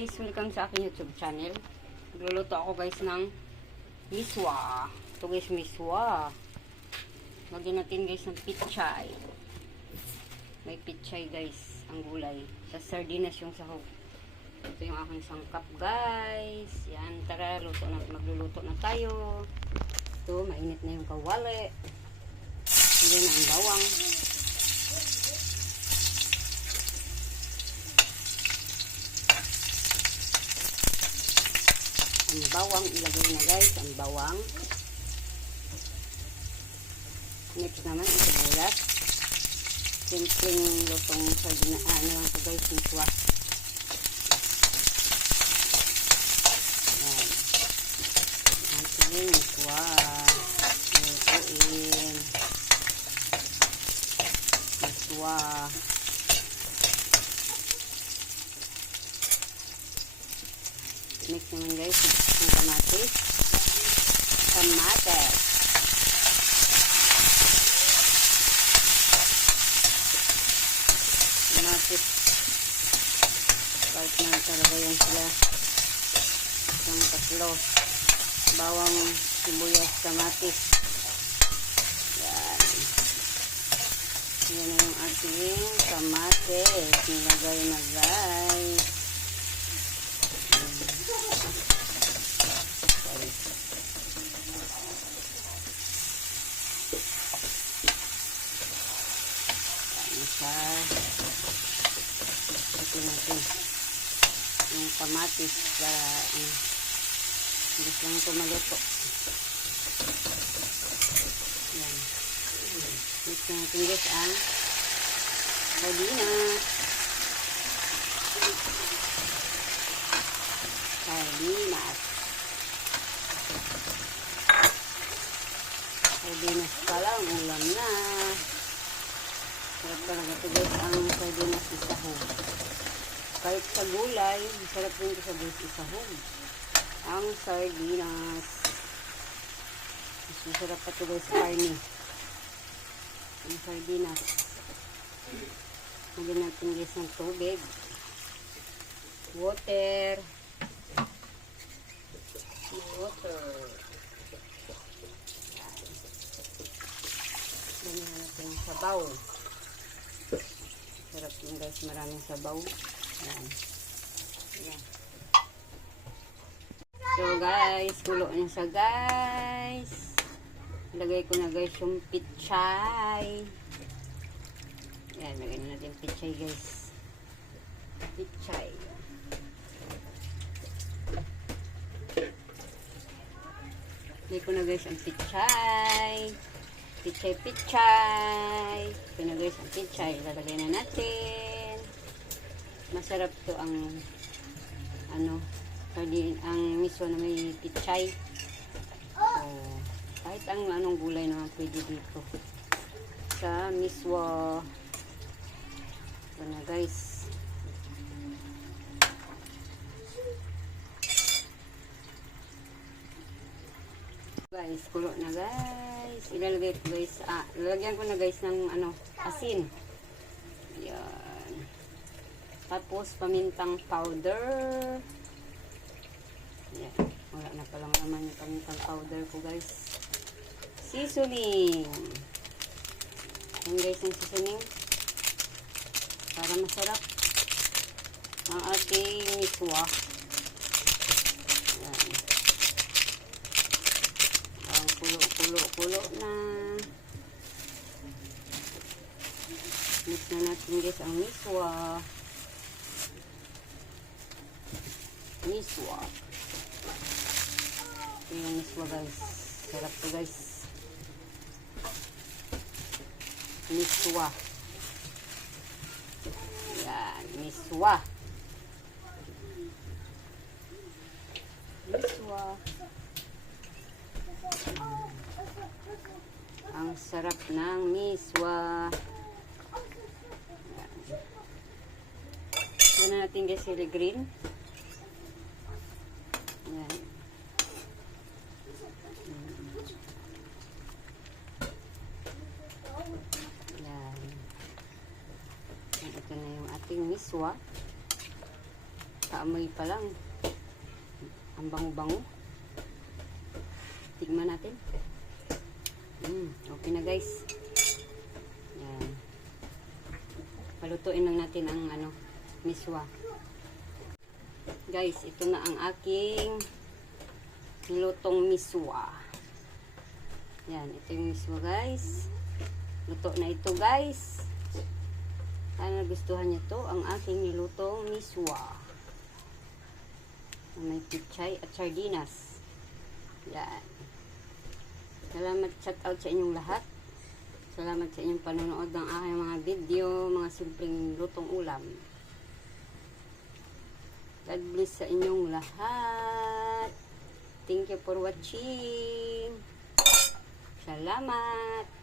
guys, welcome sa aking YouTube channel. Nagluluto ako guys ng miswa. Ito guys, miswa. Lagyan natin guys ng pichay. May pichay guys, ang gulay. Sa sardinas yung sahog. Ito yung aking sangkap guys. Yan, tara, magluluto na tayo. Ito, mainit na yung kawali. Lagyan na ang bawang. Ang bawang, ilagay na guys, ang bawang. Next naman, ang sibuyas. Simpleng lutong sardina, ano lang ito guys, miswa. Yan. Ating miswa. Lutuin. Miswa. Mix naman guys yung kamatis. Kamatis. Kamatis. Kahit na talaga yan sila. Isang tatlo. Bawang, sibuyas, kamatis. Yan. Yan na yung ating kamatis. Nilagay na guys. Ito natin yung kamatis para bilis lang ito maluto. Yan. Mix natin guys ang sardinas. Sardinas pa lang, ulam na. Sarap talaga ito guys ang sardinas isahog. Kahit sa gulay, masarap rin ito sa guys isahog. Ang sardinas. Mas masarap pa ito guys sa karne. Ang sardinas. Lagyan natin guys ng tubig. Water. Lagyan natin ng sabaw. Sarap yun guys, maraming sabaw. Ayan. Ayan. So guys, kulo na siya guys. Ilagay ko na guys yung pichay. Ayan, lagay na natin pichay guys. Pichay. Ilagay ko na guys ang pichay. Pichay. Ito na guys ang pichay. Lalagay na natin. Masarap to ang ang miso na may pichay. So, kahit ang anong gulay naman pwede dito. Sa miswa. Ito na guys. Guys, kulo na guys. Ilalagay ko guys, lalagyan ko na guys ng asin. Ayan. Tapos pamintang powder. Ayan. Wala na palang naman yung pamintang powder ko guys. Seasoning. Ayan guys yung seasoning. Para masarap ang ating miswa. Kulo na. Mix na natin guys ang miswa. Ito yung miswa guys. Sarap to guys. Miswa. Yan, miswa. Ang sarap ng miswa. Yan na natin guys sili green. Yan. Yan. Ito na yung ating miswa. Kaamoy pa lang. Ang bango-bango. Tignan natin. Okay na guys. Yan. Palutuin lang natin ang miswa. Guys, ito na ang aking nilutong miswa. Yan, ito yung miswa guys. Luto na ito guys. Sana gustuhan niyo to, ang aking nilutong miswa. May pichay at sardinas. Yan. Salamat, shout out sa inyong lahat. Salamat sa inyong panonood ng aking mga video, mga simpleng lutong ulam. God bless sa inyong lahat. Thank you for watching. Salamat.